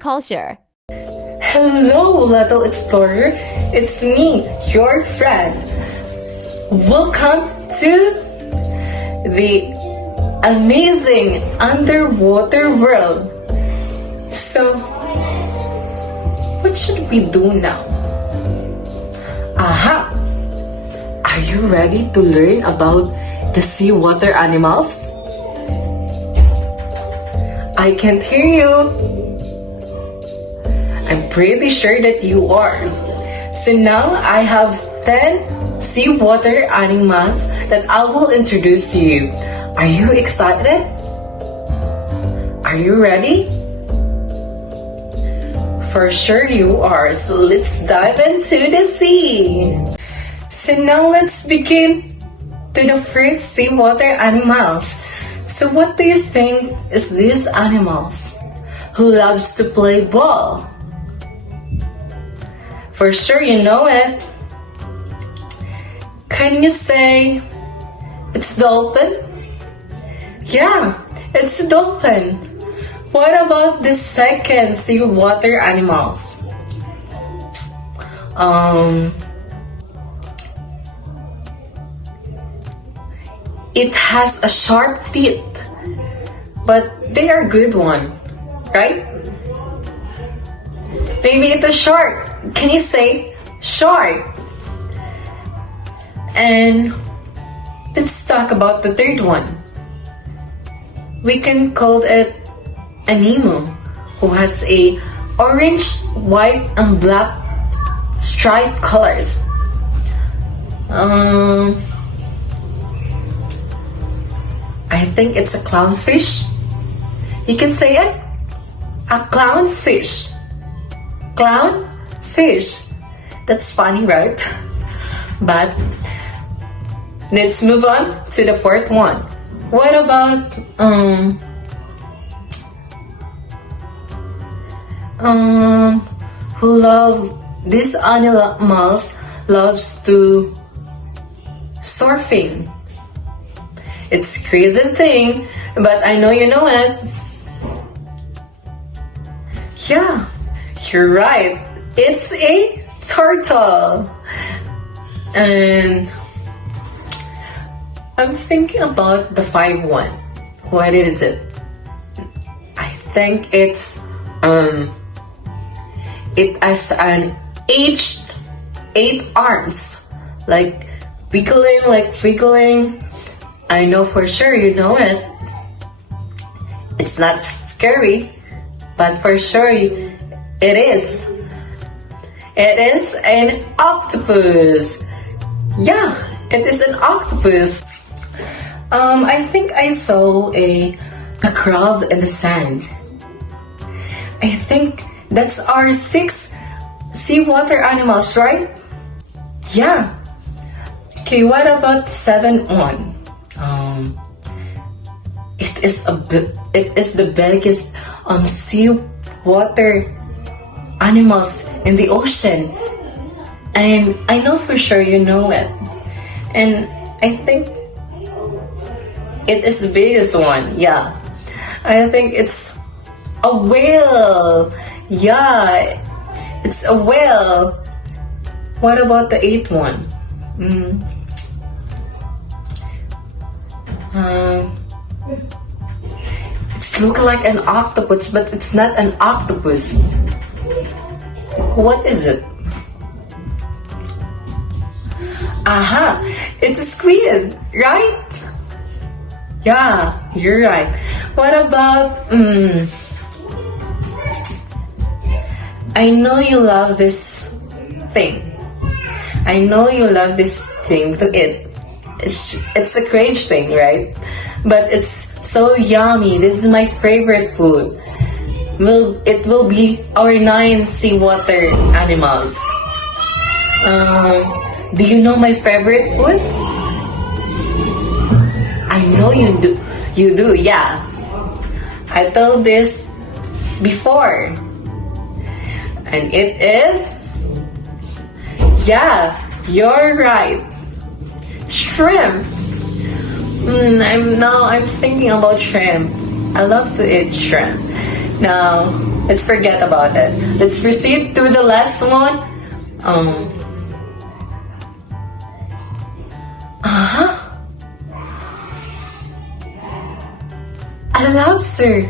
aquaculture. Hello, little explorer. It's me, your friend. Welcome to the amazing underwater world. So, what should we do now? Aha! Are you ready to learn about the seawater animals? I can't hear you. I'm pretty sure that you are. So now I have 10 seawater animals that I will introduce to you. Are you excited? Are you ready? For sure you are. So let's dive into the sea. So now let's begin to the first seawater animals. So what do you think is these animals who loves to play ball? For sure you know it. Can you say it's dolphin? Yeah, it's a dolphin. What about the second seawater animals? It has a sharp teeth, but they are good one, right? Maybe it's a shark. Can you say shark? And let's talk about the third one. We can call it a Nemo, who has a orange, white, and black striped colors. I think it's a clownfish. You can say it. A clownfish. Clownfish. That's funny, right? But let's move on to the fourth one. What about who love these animals loves to surfing? It's a crazy thing, but I know you know it. Yeah, you're right. It's a turtle. And I'm thinking about the 5-1. What is it? I think it has an 8 arms, like wiggling. I know for sure you know it. It's not scary, but for sure it is. It is an octopus. Yeah, it is an octopus. I think I saw a crab in the sand. I think that's our 6 seawater animals, right? Yeah. Okay, what about 7-1? It is the biggest seawater animals in the ocean, and I know for sure you know it. And I think it is the biggest one. Yeah, I think it's a whale. Yeah, it's a whale. What about the 8th one? It looks like an octopus, but it's not an octopus. What is it? Aha! It's a squid, right? Yeah, you're right. What about... I know you love this thing. I know you love this thing to eat. It's a cringe thing, right? But it's so yummy. This is my favorite food. It will be our 9 seawater animals. Do you know my favorite food? I know you do. You do, yeah. I told this before. And it is... Yeah, you're right. Shrimp. I'm thinking about shrimp. I love to eat shrimp. Now, let's forget about it. Let's proceed to the last one. A lobster,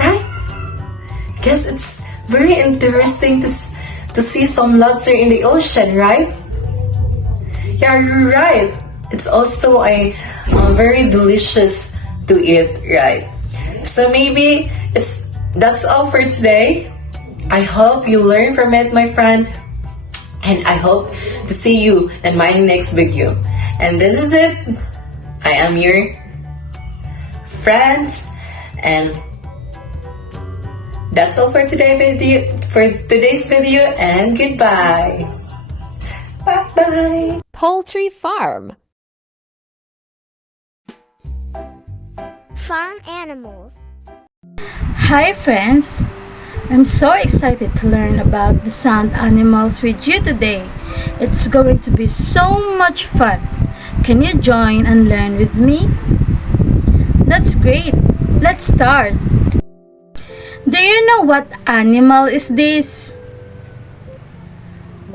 right? Guess it's very interesting to see some lobster in the ocean, right? Yeah, you're right. It's also a very delicious to eat, right? So maybe that's all for today. I hope you learn from it, my friend, and I hope to see you in my next video. And this is it. I am your friend, and that's all for today's video, and goodbye. Bye bye. Poultry farm. Farm animals. Hi friends! I'm so excited to learn about the sound animals with you today. It's going to be so much fun. Can you join and learn with me? That's great! Let's start! Do you know what animal is this?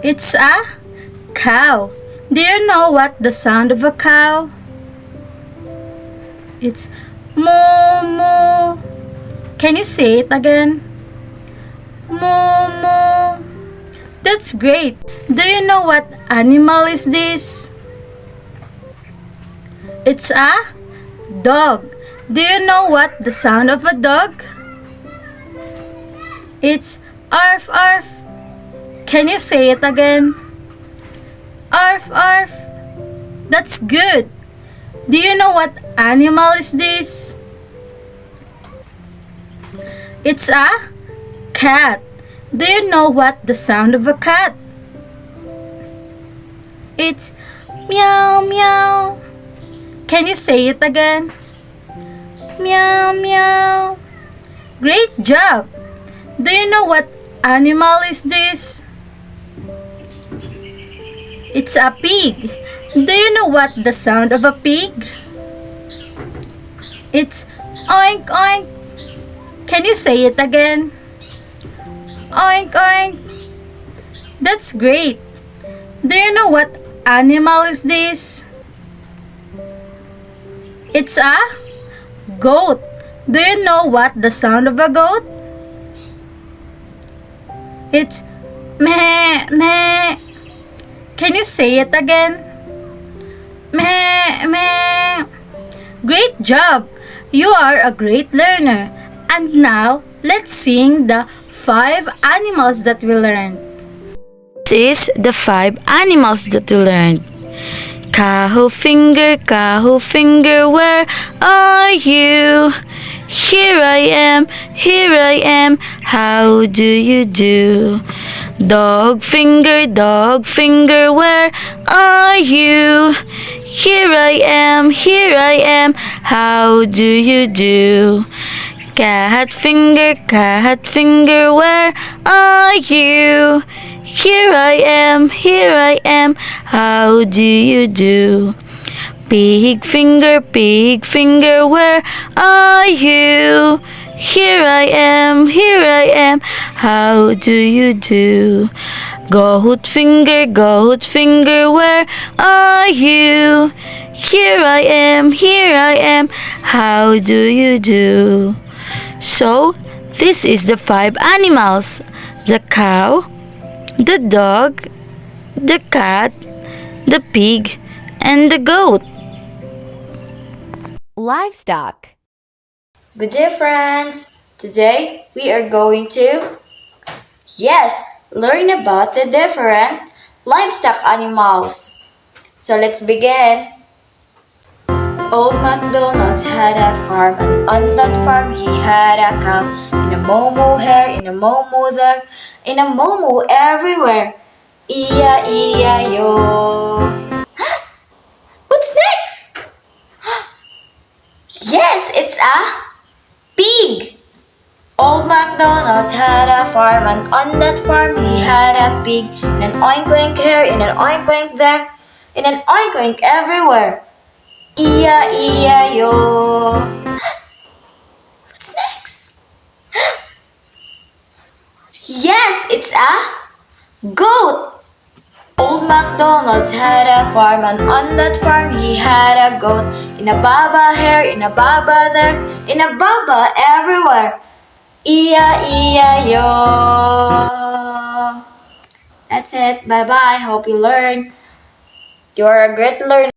It's a cow. Do you know what the sound of a cow? It's moo moo. Can you say it again? Moo moo. That's great. Do you know what animal is this? It's a dog. Do you know what the sound of a dog? It's arf arf. Can you say it again? Arf arf. That's good. Do you know what animal is this? It's a cat. Do you know what the sound of a cat? It's meow meow. Can you say it again? Meow meow. Great job. Do you know what animal is this? It's a pig. Do you know what the sound of a pig? It's oink oink. Can you say it again? Oink oink. That's great. Do you know what animal is this? It's a goat. Do you know what the sound of a goat? It's meh meh. Can you say it again? Meh meh. Great job. You are a great learner. And now, let's sing the 5 animals that we learned. This is the 5 animals that we learned. Cow finger, where are you? Here I am, how do you do? Dog finger, where are you? Here I am, how do you do? Cat finger, where are you? Here I am, how do you do? Pig finger, where are you? Here I am, how do you do? Goat finger, where are you? Here I am, how do you do? So, this is the 5 animals: the cow, the dog, the cat, the pig, and the goat. Livestock. Good day, friends! Today we are going to, learn about the different livestock animals. So let's begin. Old MacDonald had a farm, and on that farm he had a cow. In a moo here, in a moo there, in a moo everywhere. E-I-E-I-O. What's next? Yes, it's a pig. Old MacDonald had a farm, and on that farm he had a pig. In an oink-oink here, in an oink-oink there, in an oink-oink everywhere. E-I-E-I-O. What's next? a goat. Old MacDonald had a farm, and on that farm he had a goat. In a baba here, in a baba there, in a baba everywhere. E-I-E-I-O. That's it. Bye-bye. Hope you learned. You're a great learner.